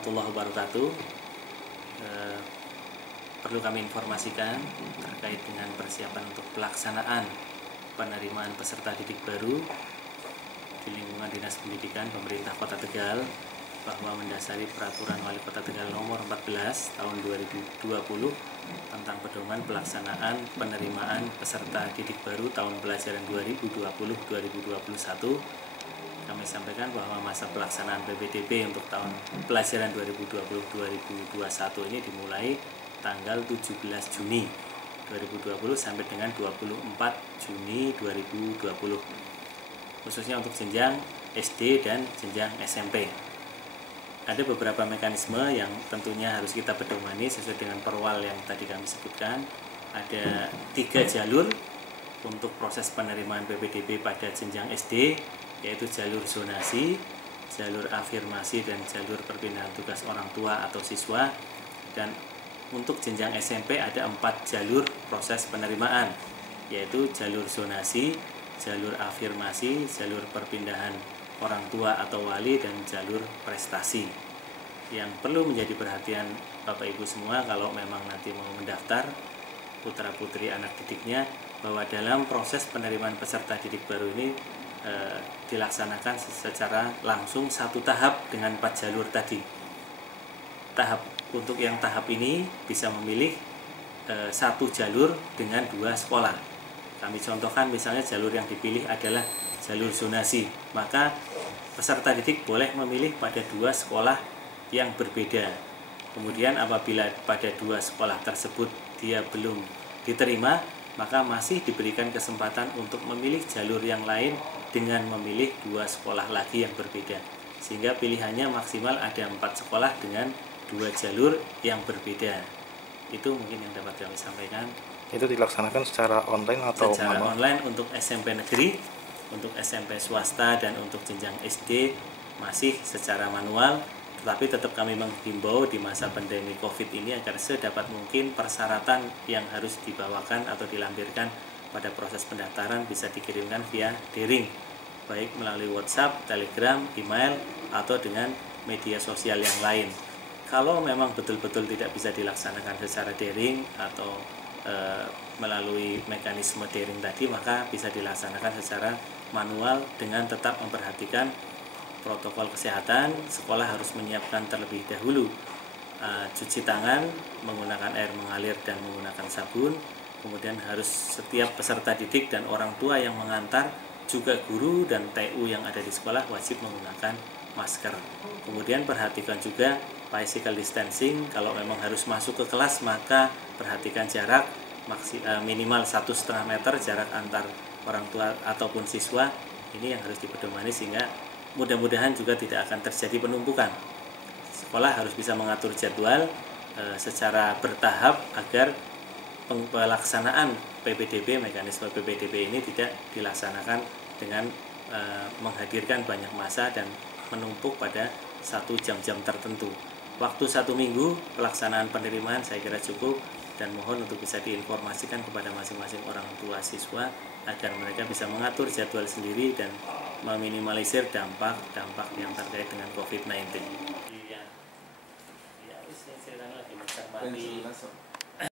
warahmatullahi wabarakatuh. Perlu kami informasikan terkait dengan persiapan untuk pelaksanaan penerimaan peserta didik baru di lingkungan Dinas Pendidikan Pemerintah Kota Tegal, bahwa mendasari Peraturan Wali Kota Tegal Nomor 14 Tahun 2020 tentang pedoman pelaksanaan penerimaan peserta didik baru tahun pelajaran 2020-2021, kami sampaikan bahwa masa pelaksanaan PPDB untuk tahun pelajaran 2020-2021 ini dimulai tanggal 17 Juni 2020 sampai dengan 24 Juni 2020, khususnya untuk jenjang SD dan jenjang SMP. Ada beberapa mekanisme yang tentunya harus kita pedomani sesuai dengan perwal yang tadi kami sebutkan. Ada 3 jalur untuk proses penerimaan PPDB pada jenjang SD, yaitu jalur zonasi, jalur afirmasi, dan jalur perpindahan tugas orang tua atau siswa. Dan untuk jenjang SMP ada 4 jalur proses penerimaan, yaitu jalur zonasi, jalur afirmasi, jalur perpindahan orang tua atau wali, dan jalur prestasi. Yang perlu menjadi perhatian Bapak Ibu semua kalau memang nanti mau mendaftar putra putri anak didiknya, bahwa dalam proses penerimaan peserta didik baru ini dilaksanakan secara langsung satu tahap dengan 4 jalur tadi. Untuk yang tahap ini bisa memilih satu jalur dengan 2 sekolah. Kami contohkan misalnya jalur yang dipilih adalah jalur zonasi, maka peserta didik boleh memilih pada 2 sekolah yang berbeda. Kemudian apabila pada 2 sekolah tersebut dia belum diterima, maka masih diberikan kesempatan untuk memilih jalur yang lain dengan memilih 2 sekolah lagi yang berbeda, sehingga pilihannya maksimal ada 4 sekolah dengan 2 jalur yang berbeda. Itu mungkin yang dapat kami sampaikan. Itu dilaksanakan secara online atau secara manual? Online untuk SMP negeri, untuk SMP swasta, dan untuk jenjang SD masih secara manual. Tetapi tetap kami menghimbau di masa pandemi COVID ini agar sedapat mungkin persyaratan yang harus dibawakan atau dilampirkan pada proses pendaftaran bisa dikirimkan via daring, baik melalui WhatsApp, Telegram, email, atau dengan media sosial yang lain. Kalau memang betul-betul tidak bisa dilaksanakan secara daring atau melalui mekanisme daring tadi, maka bisa dilaksanakan secara manual dengan tetap memperhatikan protokol kesehatan. Sekolah harus menyiapkan terlebih dahulu cuci tangan menggunakan air mengalir dan menggunakan sabun. Kemudian harus setiap peserta didik dan orang tua yang mengantar, juga guru dan TU yang ada di sekolah wajib menggunakan masker. Kemudian perhatikan juga physical distancing. Kalau memang harus masuk ke kelas, maka perhatikan jarak minimal 1,5 meter jarak antar orang tua ataupun siswa. Ini yang harus dipedomani sehingga mudah-mudahan juga tidak akan terjadi penumpukan. Sekolah harus bisa mengatur jadwal secara bertahap agar pelaksanaan PPDB, mekanisme PPDB ini tidak dilaksanakan dengan menghadirkan banyak massa dan menumpuk pada satu jam-jam tertentu. Waktu 1 minggu pelaksanaan penerimaan saya kira cukup, dan mohon untuk bisa diinformasikan kepada masing-masing orang tua siswa agar mereka bisa mengatur jadwal sendiri dan meminimalisir dampak-dampak yang terkait dengan COVID-19. Iya,